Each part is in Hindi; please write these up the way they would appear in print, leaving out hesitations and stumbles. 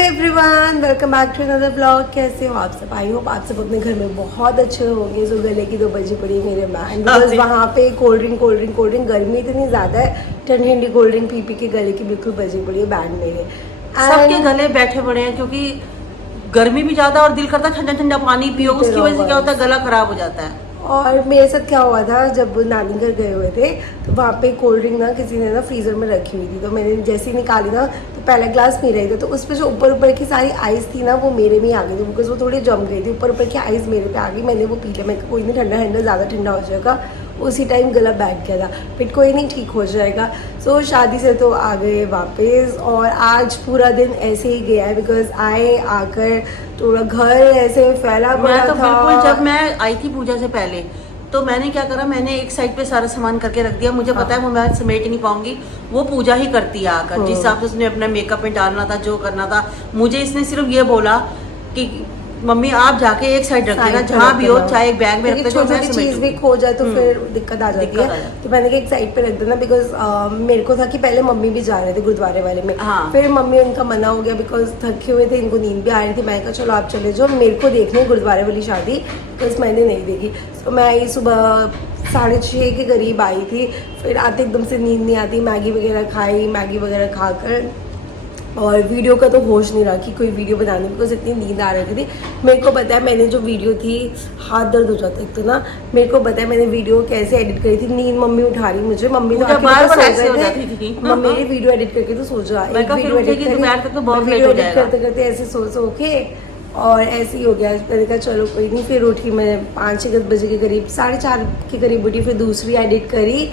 Everyone, welcome back to another blog. कैसे हो आप सब? आई होप आप सब अपने घर में बहुत अच्छे होंगे। जो गले की 2 बजी पड़ी है मेरे बैंड, बिकॉज वहाँ पे कोल्ड ड्रिंक गर्मी इतनी ज़्यादा है, ठंडी कोल्ड ड्रिंक पी के गले की बिल्कुल बजी पड़ी है बैंड मेरे। सबके गले बैठे पड़े हैं क्योंकि गर्मी भी ज्यादा और दिल करता है ठंडा ठंडा पानी पियो, उसकी वजह से क्या होता है गला खराब हो जाता है। और मेरे साथ क्या हुआ था, जब नानी घर गए हुए थे तो वहाँ पे कोल्ड ड्रिंक ना किसी ने ना फ्रीज़र में रखी हुई थी, तो मैंने जैसे ही निकाली ना तो पहला ग्लास मेरा ही था, तो उस पर जो ऊपर की सारी आइस थी ना वो मेरे में ही आ गई थी, बिकॉज वो थोड़ी जम गई थी। ऊपर की आइस मेरे पे आ गई, मैंने वो पी लिया। मैं कोई नहीं, ठंडा ज़्यादा ठंडा हो जाएगा। उसी टाइम गला बैठ गया था, फिर कोई नहीं, ठीक हो जाएगा। सो शादी से तो आ गए वापस, और आज पूरा दिन ऐसे ही गया है, बिकॉज आए आकर थोड़ा घर ऐसे फैला पड़ा तो था। बिल्कुल, जब मैं आई थी पूजा से पहले तो मैंने क्या करा, मैंने एक साइड पे सारा सामान करके रख दिया। मुझे पता है वो मैं समेट नहीं पाऊंगी, वो पूजा ही करती है आकर। जिस हिसाब से उसने अपना मेकअप में डालना था, जो करना था, मुझे इसने सिर्फ ये बोला कि मम्मी आप जाके एक साइड रख देना, जहाँ भी हो, चाहे एक बैग में रख दो, छोटी चीज भी खो जाए तो फिर दिक्कत आ जाती है। तो मैंने कहा एक साइड पे रख देना, बिकॉज मेरे को था कि पहले मम्मी भी जा रहे थे गुरुद्वारे वाले में। फिर मम्मी उनका मना हो गया, बिकॉज थके हुए थे, इनको नींद भी आ रही थी। मैं कहा चलो आप चले जाओ, मेरे को देखनी है गुरुद्वारे वाली शादी, बिकॉज मैंने नहीं देखी। तो मैं आई सुबह 6:30 के करीब आई थी। फिर आते एकदम से नींद नहीं आती, मैगी वगैरह खाई, मैगी वगैरह खाकर, और वीडियो का तो होश नहीं रहा कि कोई वीडियो बनाने, बिकॉज इतनी नींद आ रही थी। मेरे को पता है मैंने जो वीडियो थी, हाथ दर्द हो जाता है तो ना, मेरे को पता है मैंने वीडियो कैसे एडिट करी थी। नींद मम्मी उठा रही मुझे, मम्मी तो बार ऐसे हो जाती थी। मम्मी ने वीडियो एडिट करके तो सो जा, वीडियो एडिट करते करते ऐसे सो के, और ऐसे ही हो गया। मैंने कहा चलो कोई नहीं। फिर उठी मैं 5-6 बजे के करीब, 4:30 के करीब उठी, फिर दूसरी एडिट करी।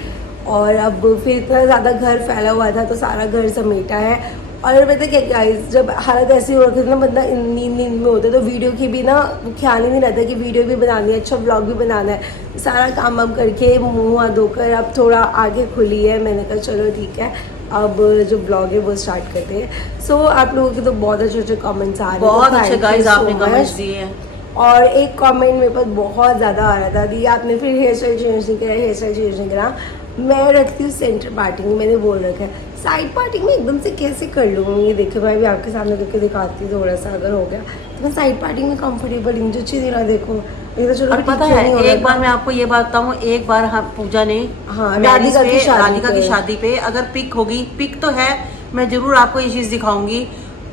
और अब फिर इतना ज़्यादा घर फैला हुआ था तो सारा घर समेटा है। और पता क्या गाइस, जब हालत ऐसी हो रखी थी ना, बंदा नींद में होता है, तो वीडियो की भी ना ख्याल ही नहीं रहता कि वीडियो भी बनानी है, अच्छा व्लॉग भी बनाना है। सारा काम वाम करके मुँह हाथ धोकर अब थोड़ा आगे खुली है। मैंने कहा चलो ठीक है, अब जो ब्लॉग है वो स्टार्ट करते हैं। सो आप लोगों के तो बहुत अच्छे कमेंट्स आ रहे हैं, बहुत अच्छे गाइस आपने कमेंट्स दिए हैं। और एक कमेंट मेरे पास बहुत ज़्यादा आ रहा था, दी आपने फिर हेयर स्टाइल चेंज नहीं करा। मैं रखती हूँ सेंटर पार्टिंग, मैंने बोल रखा है। साइड पार्टिंग में एकदम से कैसे कर लूँगी? देखो मैं भी आपके सामने करके दिखाती हूँ, थोड़ा सा अगर हो गया तो मैं साइड पार्टिंग में कंफर्टेबल हूँ, जो चीज़ नहीं देखो। तो चलो, और पता है एक बार मैं आपको ये बात बताऊँ, एक बार हम पूजा ने राधिका की शादी पे अगर पिक होगी, पिक तो है, मैं जरूर आपको ये चीज़ दिखाऊंगी।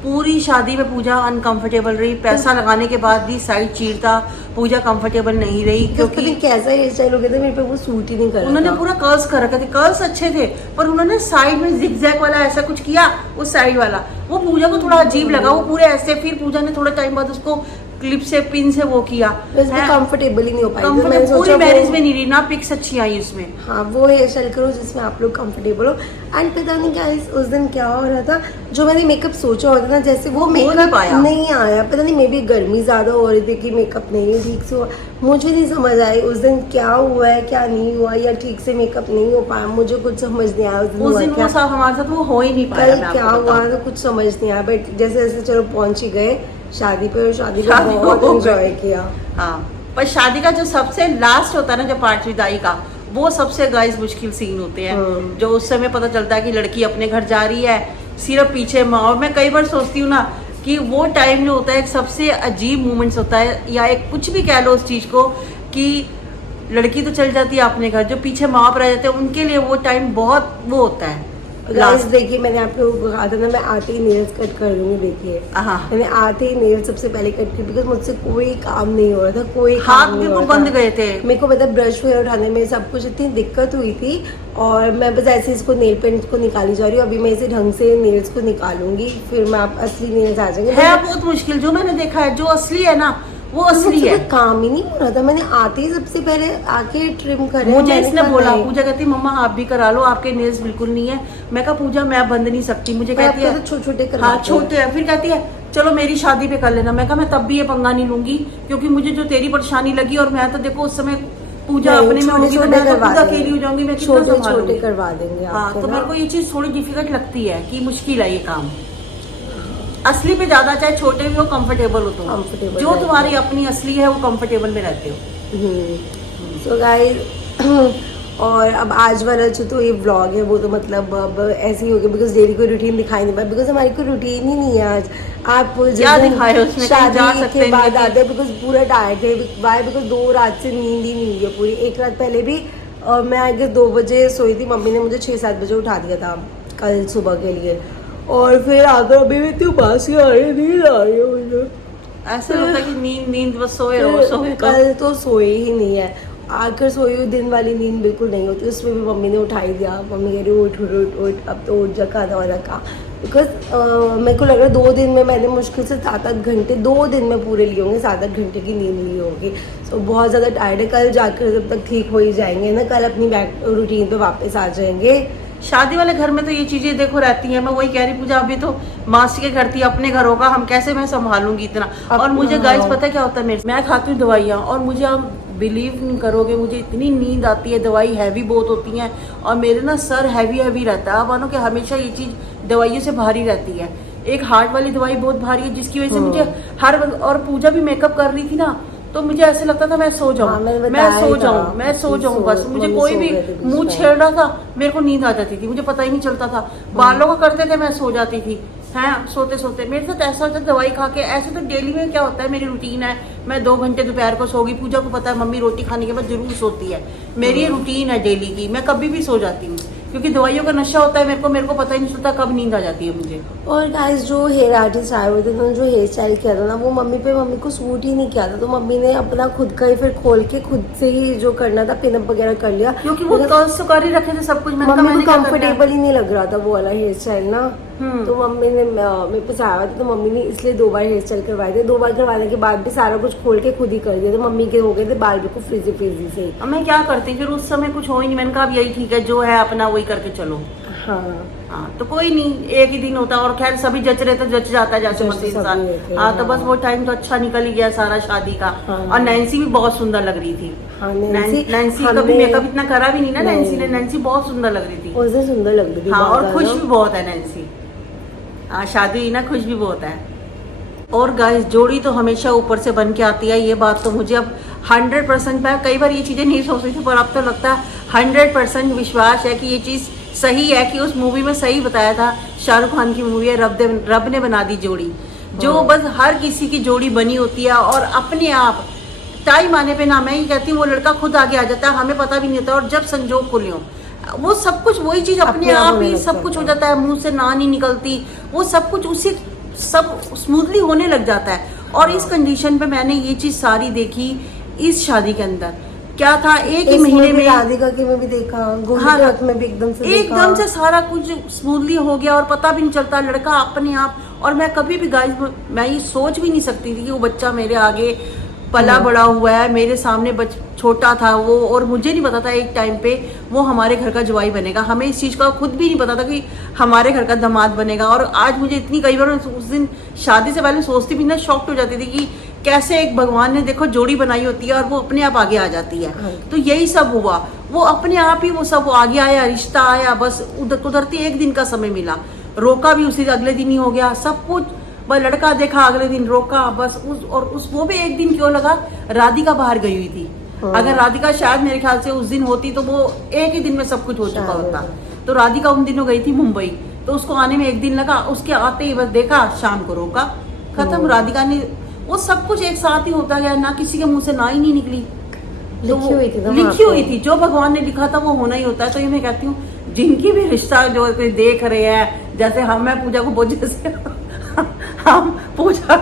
पूरी शादी में पूजा अनकंफर्टेबल रही, पैसा लगाने के बाद भी साइड चीरता, पूजा कंफर्टेबल नहीं रही। क्योंकि कैसा हेयर स्टाइल हो गया था मेरे पे, वो सूट ही नहीं कर रहा। उन्होंने पूरा कर्ल्स कर रखे थे, कर्ल्स अच्छे थे, पर उन्होंने साइड में जिगजैग वाला ऐसा कुछ किया, उस साइड वाला वो पूजा को थोड़ा अजीब लगा, वो पूरे ऐसे। फिर पूजा ने थोड़ा टाइम बाद उसको क्लिप से, पिन से वो किया, कंफर्टेबल ही नहीं हो पाई। पूरी मैरिज में नहीं रही ना, पिक्स अच्छी आई उसमें। हाँ, वो हेयर स्टाइल करो जिसमें आप लोग कंफर्टेबल हो। एंड पता नहीं क्या उस दिन क्या हो रहा था, जो मैंने मेकअप सोचा होता ना, जैसे वो मेकअप नहीं आया। पता नहीं, मे बी गर्मी ज्यादा हो रही थी कि मेकअप नहीं ठीक से हुआ, मुझे नहीं समझ आई उस दिन क्या हुआ है क्या नहीं हुआ, या ठीक से मेकअप नहीं हो पाया, मुझे कुछ समझ नहीं आया उस दिन। वो सब हमारे साथ वो हो ही नहीं पाया। कल क्या हुआ तो कुछ समझ नहीं आया, बट जैसे जैसे चलो पहुंच ही गए शादी पे, और शादी पे बहुत एंजॉय किया। हाँ, पर शादी का जो सबसे लास्ट होता है ना, जो पार्ट विदाई का, वो सबसे गाइस मुश्किल सीन होते हैं। जो उस समय पता चलता है कि लड़की अपने घर जा रही है, सिर्फ पीछे माँ। और मैं कई बार सोचती हूँ ना कि वो टाइम जो होता है, एक सबसे अजीब मोमेंट्स होता है, या एक कुछ भी कह लो उस चीज को, कि लड़की तो चल जाती है अपने घर, जो पीछे माँ बाप रह जाते हैं, उनके लिए वो टाइम बहुत वो होता है। लास्ट देखिए, मैंने आप लोगों को कहा था ना, मैं आते ही नेल्स कट कर दूंगी। देखिए मैंने आते ही नेल्स सबसे पहले कट की, बिकॉज मुझसे कोई काम नहीं हो रहा था, कोई हाथ बिल्कुल बंद गए थे। मेरे को पता, ब्रश वगैरह उठाने में सब कुछ इतनी दिक्कत हुई थी, और मैं बस ऐसे इसको नेल पेंट को निकाली जा रही हूँ। अभी मैं इसे ढंग से नेल्स को निकालूंगी, फिर मैं आप असली नेल्स आ जाएंगे। है बहुत मुश्किल, जो मैंने देखा है, जो असली है ना वो असली है। काम ही नहीं हो रहा था, मैंने आते ही सबसे पहले आके ट्रिम करे। मुझे इसने बोला, पूजा कहती मम्मा आप भी करा लो, आपके नेल्स बिल्कुल नहीं है। मैं कहा पूजा मैं बंद नहीं सकती, मुझे कहती है छोटे हाँ छोटे है। फिर कहती है चलो मेरी शादी पे कर लेना। मैं कहा मैं तब भी ये पंगा नहीं लूंगी, क्योंकि मुझे जो तेरी परेशानी लगी, और मैं तो देखो उस समय पूजा अपने में होगी तो मैं तो खुद अकेली हो जाऊंगी, मैं छोटे करवा देंगे। हाँ, तो मेरे को ये चीज थोड़ी डिफिकल्ट लगती है कि मुश्किल है ये काम। असली पे ज्यादा, चाहे छोटे भी हो, कंफर्टेबल हो, तो जो तुम्हारी अपनी असली है वो कंफर्टेबल में रहते हो। सो गाइस, और अब आज वाला जो तो ये व्लॉग है वो तो मतलब अब ऐसे ही हो गया बिकॉज डेली कोई रूटीन दिखाई नहीं पाया बिकॉज हमारी कोई रूटीन ही नहीं है आज। आप क्या दिखाए उसमें, कहीं जा शादी सकते के हैं बाद नहीं? आते हैं बिकॉज पूरा टायर्ड है। वाई बिकॉज 2 रात से नींद ही नहीं हुई है पूरी। एक रात पहले भी मैं आगे 2 बजे सोई थी, मम्मी ने मुझे 6-7 बजे उठा दिया था कल सुबह के लिए। और फिर आकर अभी भी तो बासी आ रही, नींद आ रही है मुझे। ऐसे लगता है कि नींद बस सोए रहो। कल तो सोए ही नहीं है, आकर सोई हुई दिन वाली नींद बिल्कुल नहीं होती। उसमें भी मम्मी ने उठाई दिया, मम्मी कह रही उठ उठ उठ उठ अब तो उठ जा, खाना वाना खा। बिकॉज मेरे को लग रहा है 2 दिन में मैंने मुश्किल से 7-8 घंटे 2 दिन में पूरे लिए होंगे, 7-8 घंटे की नींद ली होगी। सो बहुत ज़्यादा टायर्ड है। कल जाकर जब तक ठीक हो ही जाएंगे ना, कल अपनी बैक रूटीन पे वापस आ जाएंगे। शादी वाले घर में तो ये चीजें देखो रहती हैं। मैं वही कह रही पूजा, अभी तो मासी के घर थी, अपने घर होगा, हम कैसे मैं संभालूंगी इतना। और मुझे गाइस पता है क्या होता है, मेरे मैं खाती हूँ दवाइयाँ और मुझे आप बिलीव नहीं करोगे, मुझे इतनी नींद आती है, दवाई हैवी बहुत होती है और मेरे ना सर हैवी रहता है। मानो कि हमेशा ये चीज दवाइयों से भारी रहती है। एक हार्ट वाली दवाई बहुत भारी है जिसकी वजह से मुझे हर और पूजा भी मेकअप कर रही थी ना, तो मुझे ऐसे लगता था मैं सो जाऊं, मैं सो जाऊं बस। मुझे कोई भी मुंह छेड़ रहा था, मेरे को नींद आ जाती थी, मुझे पता ही नहीं चलता था। बालों का करते थे, मैं सो जाती थी। हैं सोते सोते मेरे साथ ऐसा होता है दवाई खा के। ऐसे तो डेली में क्या होता है, मेरी रूटीन है, मैं 2 घंटे दोपहर को सोगी। पूजा को पता है मम्मी रोटी खाने के बाद जरूर सोती है, मेरी ये रूटीन है डेली की। मैं कभी भी सो जाती हूँ क्योंकि दवाइयों का नशा होता है मेरे को पता ही नहीं चलता कब नींद आ जाती है मुझे। और गाइस जो हेयर आर्टिस्ट आए हुए थे, उन्होंने जो हेयर स्टाइल किया था ना, वो मम्मी को सूट ही नहीं किया था। तो मम्मी ने अपना खुद का ही फिर खोल के खुद से ही जो करना था पिन अप वगैरह कर लिया, क्योंकि वो कर ही रखे थे सब कुछ। मम्मी को कंफर्टेबल ही नहीं लग रहा था वो वाला हेयर स्टाइल ना। तो मम्मी ने मेरे पास आया था, तो मम्मी ने इसलिए 2 बार हेयर स्टाइल करवाए थे। 2 बार करवाने के बाद भी सारा कुछ खोल के खुद ही कर दिया। तो मम्मी के हो गए थे बाल बिल्कुल फ्रिजी से। अब मैं क्या करती, फिर उस समय कुछ हो ही नहीं। मैंने कहा अब यही ठीक है, जो है अपना वही करके चलो। हाँ तो कोई नहीं, एक ही दिन होता है। और खैर सभी जच रहे थे, जच जाता है जैसे मर्जी इंसान। हाँ तो बस वो टाइम तो अच्छा निकल ही गया सारा शादी का। और नैन्सी भी बहुत सुंदर लग रही थी। नैन्सी कभी मेकअप इतना करा भी नहीं ना नैन्सी ने। नैन्सी बहुत सुंदर लग रही थी, उससे सुंदर लग रही थी। हाँ और खुश भी बहुत है नैन्सी। शादी हुई ना, खुश भी बहुत है। और गाइस जोड़ी तो हमेशा ऊपर से बन के आती है, ये बात तो मुझे अब 100%। मैं कई बार ये चीजें नहीं सोचती थी, पर अब तो लगता है 100% विश्वास है कि ये चीज सही है। कि उस मूवी में सही बताया था, शाहरुख खान की मूवी है, रब ने बना दी जोड़ी, जो बस हर किसी की जोड़ी बनी होती है। और अपने आप टाइम आने पे ना, मैं ये कहती हूँ वो लड़का खुद आगे आ जाता है, हमें पता भी नहीं होता। और जब संजोग खुले हो वो सब कुछ वही चीज अपने आप ही सब कुछ हो जाता है। मुंह से ना नहीं निकलती, वो सब कुछ उसी सब स्मूथली होने लग जाता है। और इस कंडीशन पे मैंने ये चीज सारी देखी इस शादी के अंदर। क्या था, एक ही महीने में राधिका की में भी देखा, हाँ, में भी एकदम से सारा कुछ स्मूथली हो गया और पता भी नहीं चलता, लड़का अपने आप। और मैं कभी भी गाइस मैं ये सोच भी नहीं सकती थी कि वो बच्चा मेरे आगे पला बड़ा हुआ है, मेरे सामने छोटा था वो। और मुझे नहीं पता था एक टाइम पे वो हमारे घर का जवाई बनेगा। हमें इस चीज का खुद भी नहीं पता था कि हमारे घर का दामाद बनेगा। और आज मुझे इतनी, कई बार उस दिन शादी से पहले सोचती भी ना, शॉक्ड हो जाती थी कि कैसे एक भगवान ने देखो जोड़ी बनाई होती है और वो अपने आप आगे आ जाती है। तो यही सब हुआ, वो अपने आप ही वो सब आगे आया, रिश्ता आया। बस उधरती 1 दिन का समय मिला, रोका भी उसी अगले दिन ही हो गया सब कुछ। बस लड़का देखा, अगले दिन रोका, बस वो भी 1 दिन क्यों लगा, राधिका बाहर गई हुई थी। अगर राधिका शायद मेरे ख्याल से उस दिन होती तो वो 1 ही दिन में सब कुछ हो चुका होता। तो राधिका उन दिनों गई थी मुंबई, तो उसको आने में 1 दिन लगा। उसके आते ही बस देखा, शाम को रोका, खत्म। राधिका ने वो सब कुछ एक साथ ही होता गया, ना किसी के मुंह से ना ही नहीं निकली, लिखी हुई थी। जो भगवान ने लिखा था वो होना ही होता है। तो ये मैं कहती हूँ, जिनकी भी रिश्ता जो कोई देख रहे हैं, जैसे मैं पूजा को बहुत जैसे हम पूजा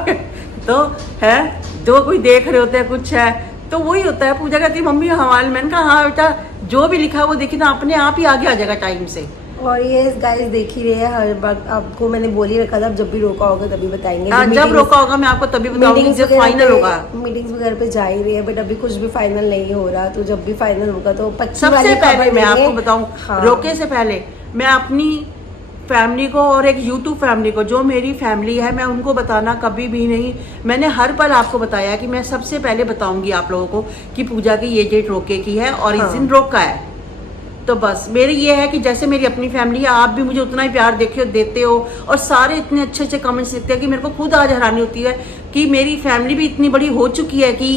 तो है, जो कोई देख रहे होते हैं कुछ है तो वही होता है। पूजा कहती है मम्मी हमारे, मैंने कहा हाँ बेटा, जो भी लिखा है वो देखिए ना, अपने आप ही आगे आ जाएगा टाइम से। और ये गाइस देख ही रहे हैं, हर बार आपको मैंने बोल ही रखा था, जब भी रोका होगा तभी बताएंगे। जब रोका होगा मैं आपको तभी बताऊंगी, जब फाइनल होगा। मीटिंग्स वगैरह पे जा ही रही है, बट अभी कुछ भी फाइनल नहीं हो रहा। तो जब भी फाइनल होगा तो सबसे पहले मैं आपको बताऊं, रोके से पहले मैं अपनी फैमिली को और एक यूट्यूब फैमिली को, जो मेरी फैमिली है, मैं उनको बताना कभी भी नहीं। मैंने हर पल आपको बताया कि मैं सबसे पहले बताऊंगी आप लोगों को कि पूजा की ये डेट रोके की है और इस दिन रोका है। तो बस मेरी ये है कि जैसे मेरी अपनी फैमिली है, आप भी मुझे उतना ही प्यार देते हो और सारे इतने अच्छे अच्छे कमेंट्स लिखते हैं कि मेरे को खुद आज हैरानी होती है कि मेरी फैमिली भी इतनी बड़ी हो चुकी है कि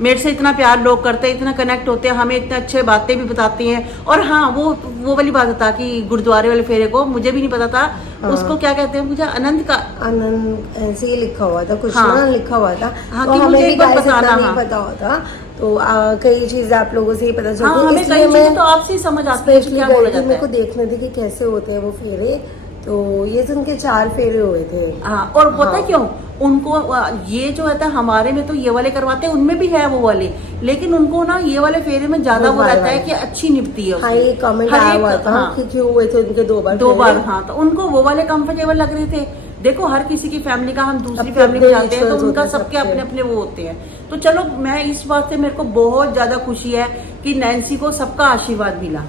मेरे से इतना प्यार लोग करते हैं, इतना कनेक्ट होते हैं, हमें इतने अच्छे बातें भी बताते हैं। और हाँ, वो वाली बात था कि गुरुद्वारे वाले फेरे को मुझे भी नहीं पता था। हाँ। उसको क्या कहते हैं, मुझे आनंद ऐसे ही लिखा हुआ था कुछ, हाँ। ना लिखा हुआ था। हाँ, तो कि हमें मुझे भी एक बार guys इतना बताना, नहीं हाँ। पता होता, तो कई चीजें आप लोगों से ही पता चलती हाँ, है। हमें इसलिए कई मैं चीजें तो आपसे ही समझ आती है कि स्पेशली क्या बोला गई थी, जाता मेरे को है। देखने थे कि कैसे होते हैं वो फेरे। तो ये तो उनके 4 फेरे हुए थे। हाँ, और पता है हाँ। क्यों उनको ये जो है हमारे में तो ये वाले करवाते हैं, उनमें भी है वो वाले, लेकिन उनको ना ये वाले फेरे में ज्यादा वो गुरुद्वारे रहता है वाले। कि अच्छी निपती है हाँ, उसमें। ये कमेंट हर आया एक- हुआ था हाँ, कि क्यों हुए थे उनके 2 बार 2 बार। फेरे। हाँ, तो उनको वो वाले कंफर्टेबल लग रहे थे। देखो, हर किसी की फैमिली का, हम दूसरी अपने फैमिली में अपने जाते हैं तो rituals उनका होते हैं सबके सबके। अपने अपने वो होते हैं। तो चलो, मैं इस बात से मेरे को बहुत ज्यादा खुशी है कि नैन्सी को सबका आशीर्वाद मिला।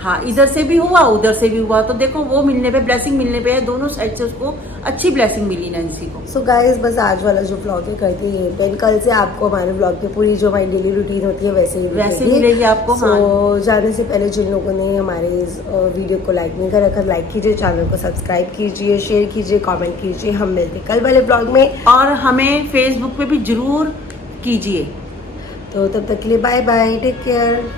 हाँ, इधर से भी हुआ, उधर से भी हुआ। तो देखो, वो मिलने पे, ब्लेसिंग मिलने पे, दोनों साइड से उसको अच्छी ब्लेसिंग मिली नैन्सी को। सो गाइस, बस आज वाला जो व्लॉग है करते हैं एंड कल से आपको हमारे व्लॉग की पूरी जो हमारी डेली रूटीन होती है वैसे ही मिलेगी आपको। सो हाँ। जाने से पहले जिन लोगों ने हमारे इस वीडियो को लाइक नहीं कर रखा, लाइक कीजिए, चैनल को सब्सक्राइब कीजिए, शेयर कीजिए, कमेंट कीजिए। हम मिलते हैं कल वाले ब्लॉग में, और हमें फेसबुक पे भी जरूर कीजिए। तो तब तक के लिए बाय बाय, टेक केयर।